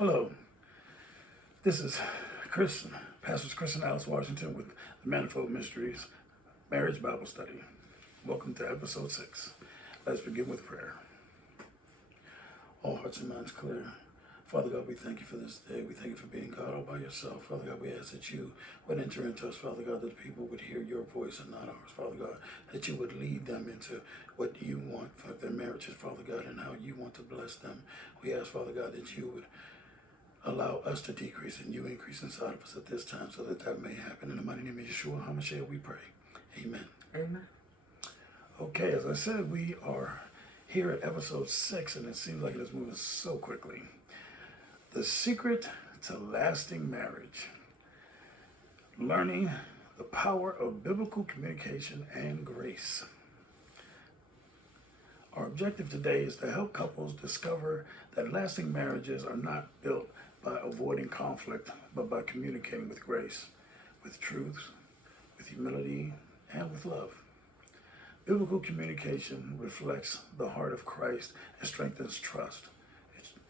Hello, this is Pastor Chris and Alice Washington with the Manifold Mysteries Marriage Bible Study. Welcome to episode 6. Let's begin with prayer. All hearts and minds clear. Father God, we thank you for this day. We thank you for being God all by yourself. Father God, we ask that you would enter into us, Father God, that people would hear your voice and not ours, Father God, that you would lead them into what you want for their marriages, Father God, and how you want to bless them. We ask, Father God, that you would allow us to decrease and you increase inside of us at this time so that may happen. In the mighty name of Yeshua HaMashiach we pray. Amen. Amen. Okay, as I said, we are here at episode 6 and it seems like it is moving so quickly. The secret to lasting marriage. Learning the power of biblical communication and grace. Our objective today is to help couples discover that lasting marriages are not built by avoiding conflict, but by communicating with grace, with truth, with humility, and with love. Biblical communication reflects the heart of Christ and strengthens trust.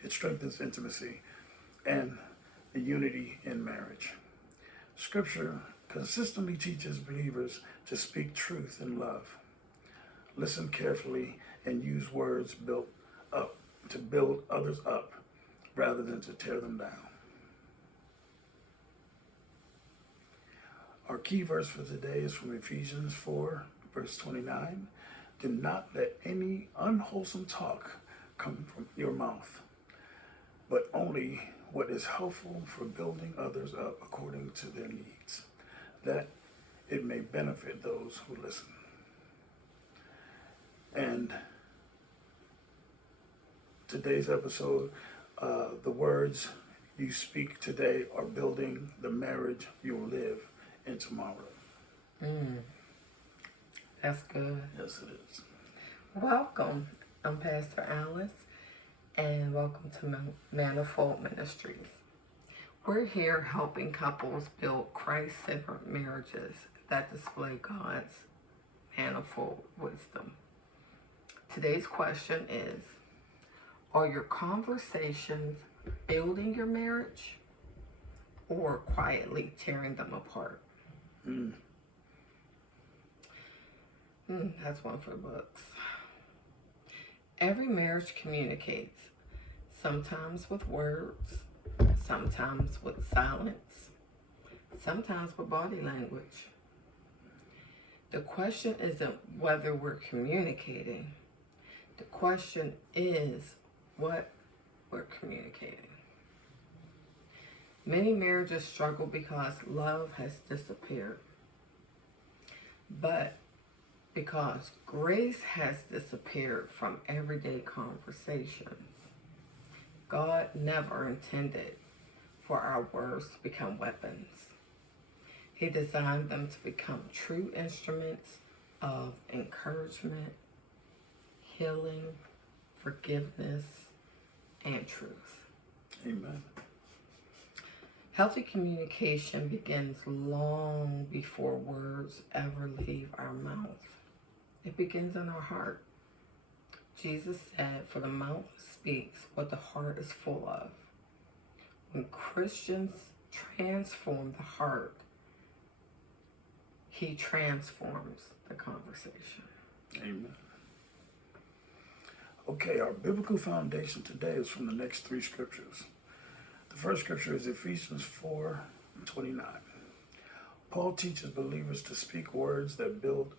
It strengthens intimacy and the unity in marriage. Scripture consistently teaches believers to speak truth in love, listen carefully, and use words built up to build others up rather than to tear them down. Our key verse for today is from Ephesians 4, verse 29. Do not let any unwholesome talk come from your mouth, but only what is helpful for building others up according to their needs, that it may benefit those who listen. And today's episode, the words you speak today are building the marriage you'll live in tomorrow. That's good. Yes, it is. Welcome. I'm Pastor Alice, and welcome to Manifold Ministries. We're here helping couples build Christ-centered marriages that display God's manifold wisdom. Today's question is, are your conversations building your marriage or quietly tearing them apart? That's one for the books. Every marriage communicates, sometimes with words, sometimes with silence, sometimes with body language. The question isn't whether we're communicating. The question is what we're communicating. Many marriages struggle because love has disappeared, but because grace has disappeared from everyday conversations. God never intended for our words to become weapons. He designed them to become true instruments of encouragement, healing, forgiveness, and truth. Amen. Healthy communication begins long before words ever leave our mouth. It begins in our heart. Jesus said, for the mouth speaks what the heart is full of. When Christians transform the heart, he transforms the conversation. Amen. Okay, our biblical foundation today is from the next 3 scriptures. The first scripture is Ephesians 4:29. Paul teaches believers to speak words that build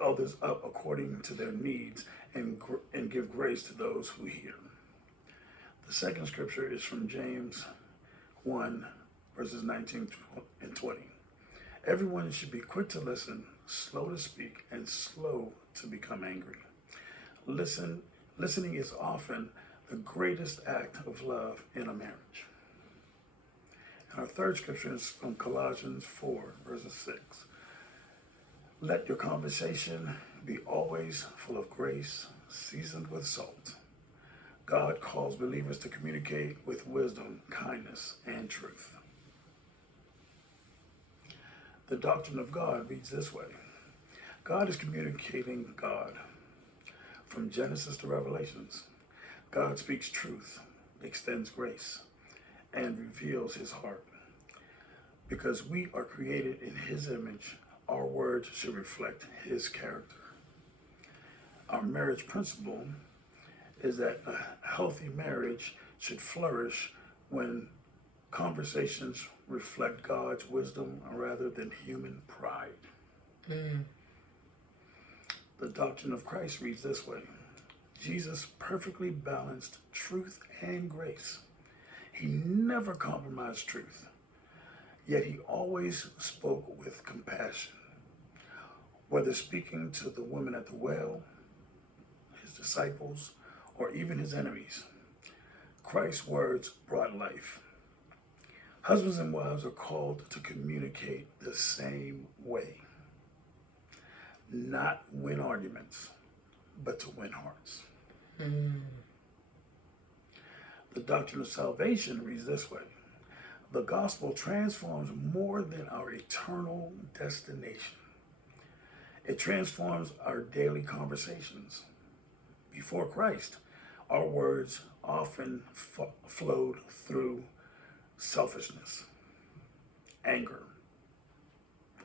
others up according to their needs and give grace to those who hear. The second scripture is from James 1, verses 19 and 20. Everyone should be quick to listen, slow to speak, and slow to become angry. Listening is often the greatest act of love in a marriage. And our third scripture is from Colossians 4, verses 6. Let your conversation be always full of grace, seasoned with salt. God calls believers to communicate with wisdom, kindness, and truth. The doctrine of God reads this way. God is communicating God. From Genesis to Revelations, God speaks truth, extends grace, and reveals his heart. Because we are created in his image, our words should reflect his character. Our marriage principle is that a healthy marriage should flourish when conversations reflect God's wisdom rather than human pride. The doctrine of Christ reads this way: Jesus perfectly balanced truth and grace. He never compromised truth, yet he always spoke with compassion. Whether speaking to the women at the well, his disciples, or even his enemies, Christ's words brought life. Husbands and wives are called to communicate the same way. Not win arguments, but to win hearts. The doctrine of salvation reads this way: the gospel transforms more than our eternal destination. It transforms our daily conversations. Before Christ, our words often flowed through selfishness, anger,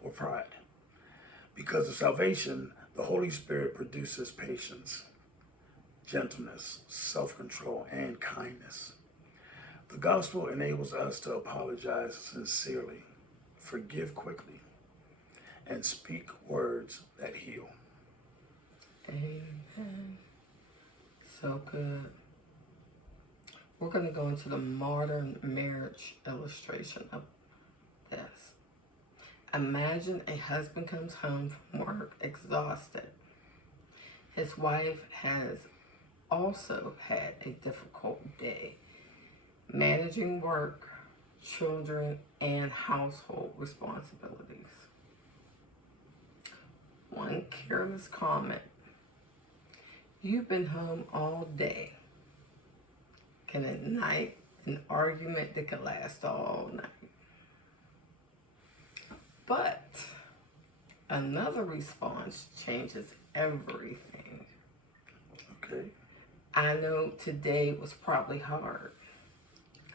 or pride. Because of salvation, the Holy Spirit produces patience, gentleness, self-control, and kindness. The gospel enables us to apologize sincerely, forgive quickly, and speak words that heal. Amen. So good. We're going to go into the modern marriage illustration of this. Imagine a husband comes home from work exhausted. His wife has also had a difficult day managing work, children, and household responsibilities. One careless comment: "You've been home all day," can ignite an argument that could last all night. But another response changes everything. Okay. "I know today was probably hard.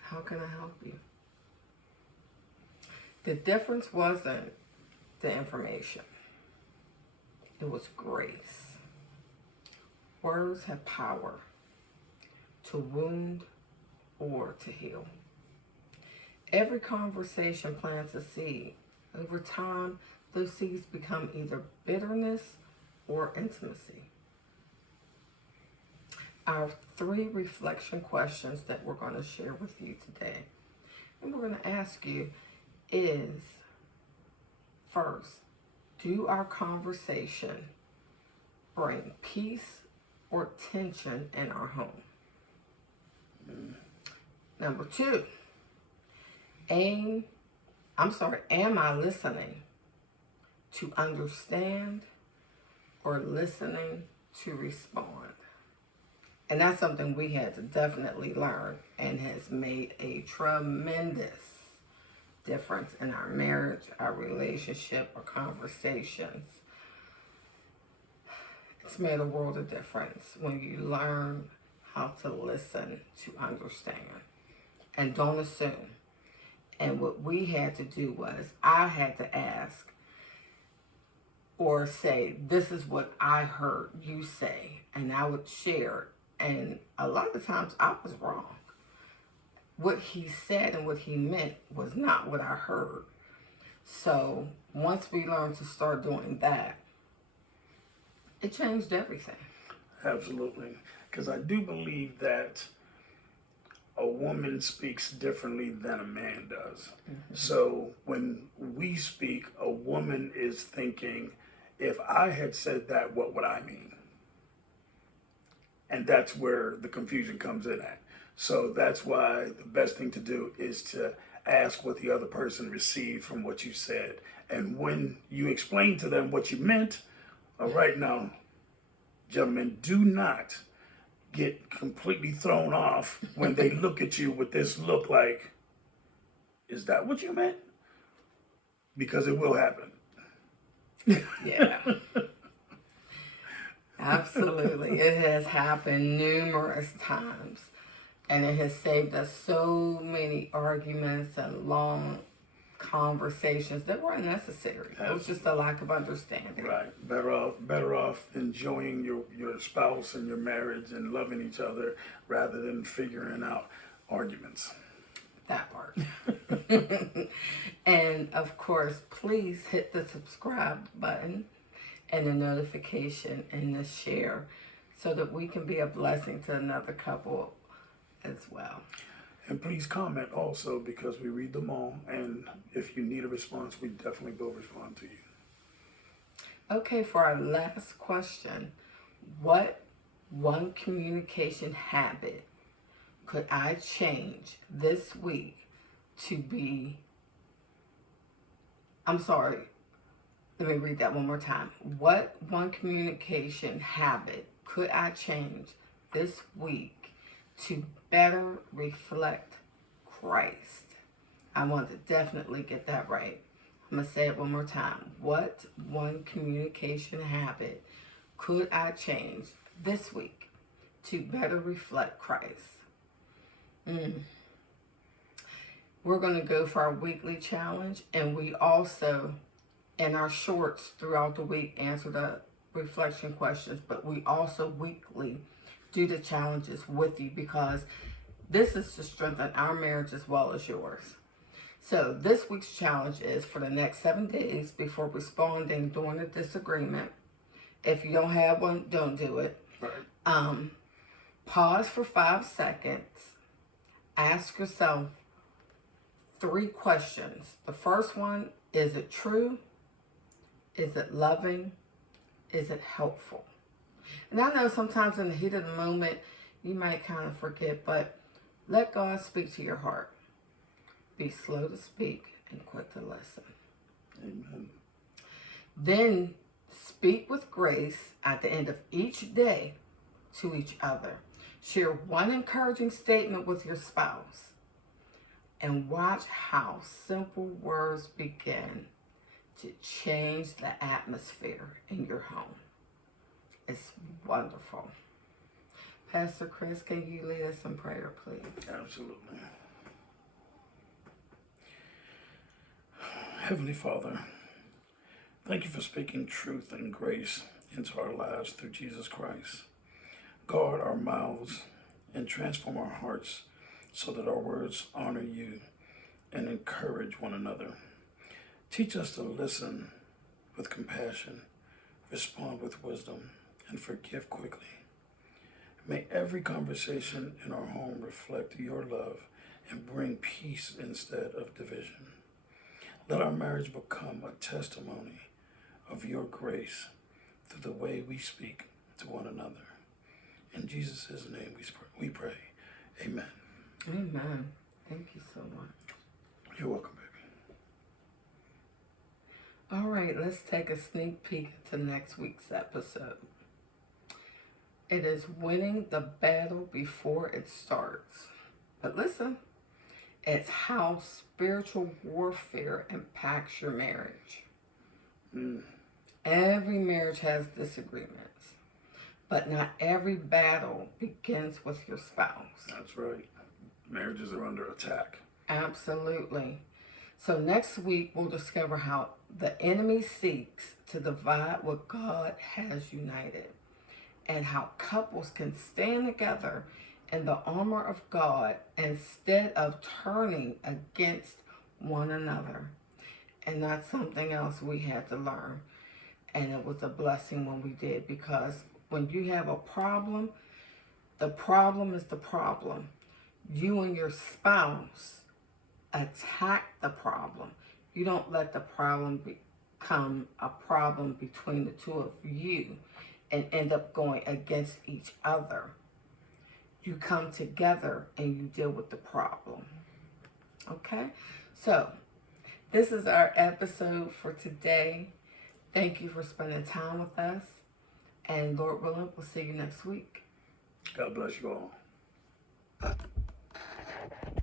How can I help you?" The difference wasn't the information. It was grace. Words have power to wound or to heal. Every conversation plants a seed. Over time, those seeds become either bitterness or intimacy. Our 3 reflection questions that we're going to share with you today, and we're going to ask you, is first, do our conversation bring peace or tension in our home? Number 2, am I listening to understand or listening to respond? And that's something we had to definitely learn and has made a tremendous difference in our marriage, our relationship, our conversations. It's made a world of difference when you learn how to listen to understand and don't assume. And what we had to do was, I had to ask or say, "This is what I heard you say," and I would share. And a lot of times I was wrong. What he said and what he meant was not what I heard. So once we learned to start doing that, it changed everything. Absolutely. Because I do believe that a woman speaks differently than a man does. So when we speak, a woman is thinking, if I had said that, what would I mean? And that's where the confusion comes in at. So that's why the best thing to do is to ask what the other person received from what you said. And when you explain to them what you meant, all right, now, gentlemen, do not get completely thrown off when they look at you with this look like, is that what you meant? Because it will happen. Yeah. Absolutely. It has happened numerous times. And it has saved us so many arguments and long conversations that were unnecessary. It was just a lack of understanding. Right. Better off enjoying your spouse and your marriage and loving each other rather than figuring out arguments. That part. And of course, please hit the subscribe button and the notification and the share so that we can be a blessing to another couple as well. And please comment also, because we read them all, and if you need a response, we definitely will respond to you. Okay, for our last question, what one communication habit could I change this week to be, let me read that one more time. What one communication habit could I change this week to better reflect Christ? I want to definitely get that right. I'm going to say it one more time. What one communication habit could I change this week to better reflect Christ? We're going to go for our weekly challenge, and we also, in our shorts throughout the week, answer the reflection questions, but we also weekly do the challenges with you, because this is to strengthen our marriage as well as yours. So this week's challenge is for the next 7 days before responding during a disagreement. If you don't have one, don't do it. Right. Pause for 5 seconds. Ask yourself 3 questions. The first one, is it true? Is it loving? Is it helpful? And I know sometimes in the heat of the moment, you might kind of forget, but let God speak to your heart. Be slow to speak and quick to listen. Amen. Then speak with grace at the end of each day to each other. Share one encouraging statement with your spouse. And watch how simple words begin to change the atmosphere in your home. It's wonderful. Pastor Chris, can you lead us in prayer, please? Absolutely. Heavenly Father, thank you for speaking truth and grace into our lives through Jesus Christ. Guard our mouths and transform our hearts so that our words honor you and encourage one another. Teach us to listen with compassion, respond with wisdom, and forgive quickly. May every conversation in our home reflect your love and bring peace instead of division. Let our marriage become a testimony of your grace through the way we speak to one another. In Jesus' name we pray. Amen. Amen. Thank you so much. You're welcome, baby. All right, let's take a sneak peek into next week's episode. It is winning the battle before it starts. But listen, it's how spiritual warfare impacts your marriage. Every marriage has disagreements, but not every battle begins with your spouse. That's right. Marriages are under attack. Absolutely. So next week, we'll discover how the enemy seeks to divide what God has united, and how couples can stand together in the armor of God instead of turning against one another. And that's something else we had to learn. And it was a blessing when we did, because when you have a problem, the problem is the problem. You and your spouse attack the problem. You don't let the problem become a problem between the two of you and end up going against each other. You come together and you deal with the problem. Okay? So, this is our episode for today. Thank you for spending time with us. And Lord willing, we'll see you next week. God bless you all.